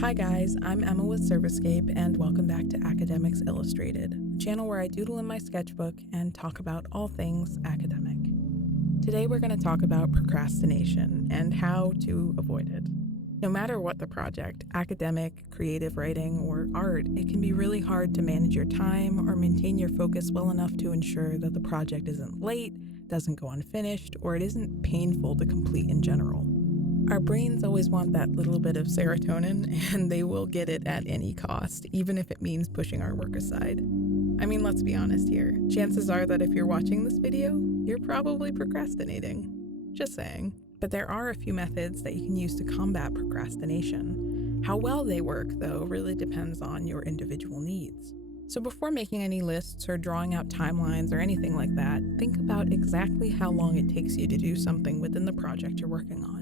Hi guys, I'm Emma with Servicescape and welcome back to Academics Illustrated, a channel where I doodle in my sketchbook and talk about all things academic. Today we're going to talk about procrastination and how to avoid it. No matter what the project, academic, creative writing, or art, it can be really hard to manage your time or maintain your focus well enough to ensure that the project isn't late, doesn't go unfinished, or it isn't painful to complete in general. Our brains always want that little bit of serotonin, and they will get it at any cost, even if it means pushing our work aside. I mean, let's be honest here. Chances are that if you're watching this video, you're probably procrastinating. Just saying. But there are a few methods that you can use to combat procrastination. How well they work, though, really depends on your individual needs. So before making any lists or drawing out timelines or anything like that, think about exactly how long it takes you to do something within the project you're working on.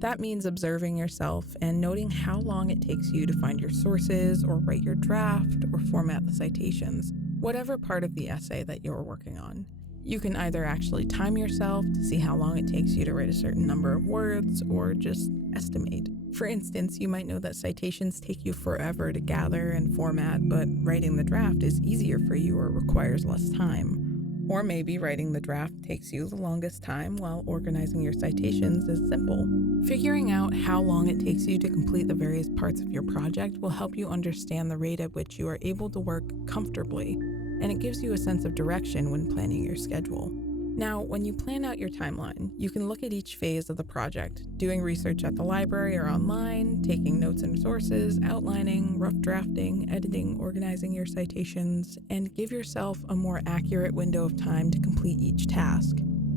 That means observing yourself and noting how long it takes you to find your sources or write your draft or format the citations, whatever part of the essay that you're working on. You can either actually time yourself to see how long it takes you to write a certain number of words or just estimate. For instance, you might know that citations take you forever to gather and format, but writing the draft is easier for you or requires less time. Or maybe writing the draft takes you the longest time while organizing your citations is simple. Figuring out how long it takes you to complete the various parts of your project will help you understand the rate at which you are able to work comfortably, and it gives you a sense of direction when planning your schedule. Now, when you plan out your timeline, you can look at each phase of the project, doing research at the library or online, taking notes and sources, outlining, rough drafting, editing, organizing your citations, and give yourself a more accurate window of time to complete each task.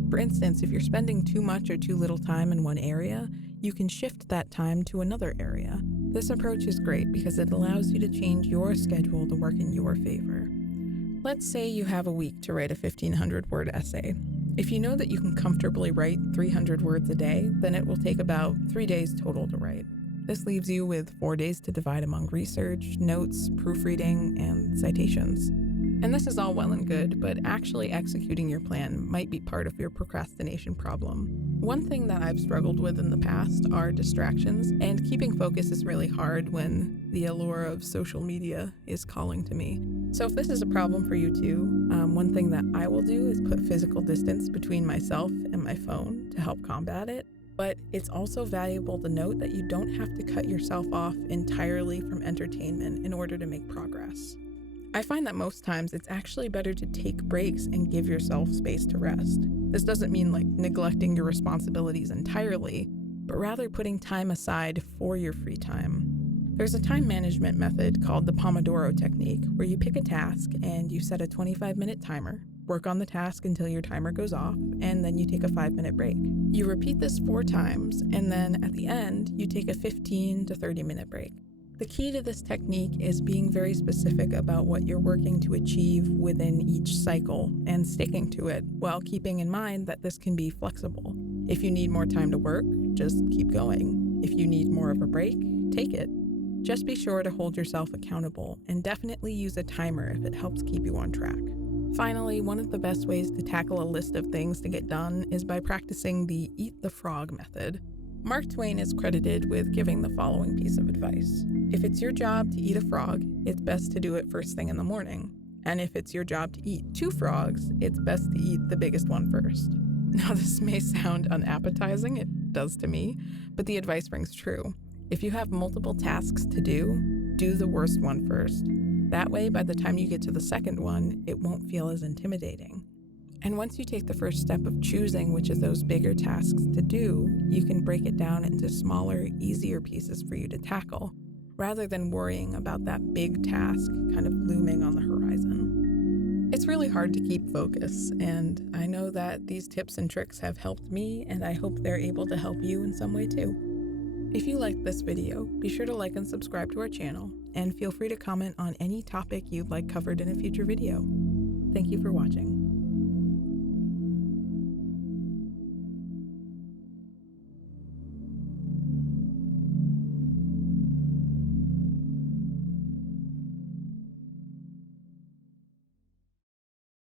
For instance, if you're spending too much or too little time in one area, you can shift that time to another area. This approach is great because it allows you to change your schedule to work in your favor. Let's say you have a week to write a 1,500-word essay. If you know that you can comfortably write 300 words a day, then it will take about 3 days total to write. This leaves you with 4 days to divide among research, notes, proofreading, and citations. And this is all well and good, but actually executing your plan might be part of your procrastination problem. One thing that I've struggled with in the past are distractions, and keeping focus is really hard when the allure of social media is calling to me. So if this is a problem for you too, one thing that I will do is put physical distance between myself and my phone to help combat it. But it's also valuable to note that you don't have to cut yourself off entirely from entertainment in order to make progress. I find that most times it's actually better to take breaks and give yourself space to rest. This doesn't mean neglecting your responsibilities entirely, but rather putting time aside for your free time. There's a time management method called the Pomodoro Technique, where you pick a task and you set a 25-minute timer, work on the task until your timer goes off, and then you take a 5-minute break. You repeat this 4 times, and then at the end, you take a 15 to 30-minute break. The key to this technique is being very specific about what you're working to achieve within each cycle and sticking to it while keeping in mind that this can be flexible. If you need more time to work, just keep going. If you need more of a break, take it. Just be sure to hold yourself accountable and definitely use a timer if it helps keep you on track. Finally, one of the best ways to tackle a list of things to get done is by practicing the eat the frog method. Mark Twain is credited with giving the following piece of advice. If it's your job to eat a frog, it's best to do it first thing in the morning. And if it's your job to eat 2 frogs, it's best to eat the biggest one first. Now this may sound unappetizing, it does to me, but the advice rings true. If you have multiple tasks to do the worst one first. That way, by the time you get to the second one, it won't feel as intimidating. And once you take the first step of choosing which of those bigger tasks to do, you can break it down into smaller, easier pieces for you to tackle, rather than worrying about that big task kind of looming on the horizon. It's really hard to keep focus, and I know that these tips and tricks have helped me, and I hope they're able to help you in some way too. If you liked this video, be sure to like and subscribe to our channel, and feel free to comment on any topic you'd like covered in a future video. Thank you for watching.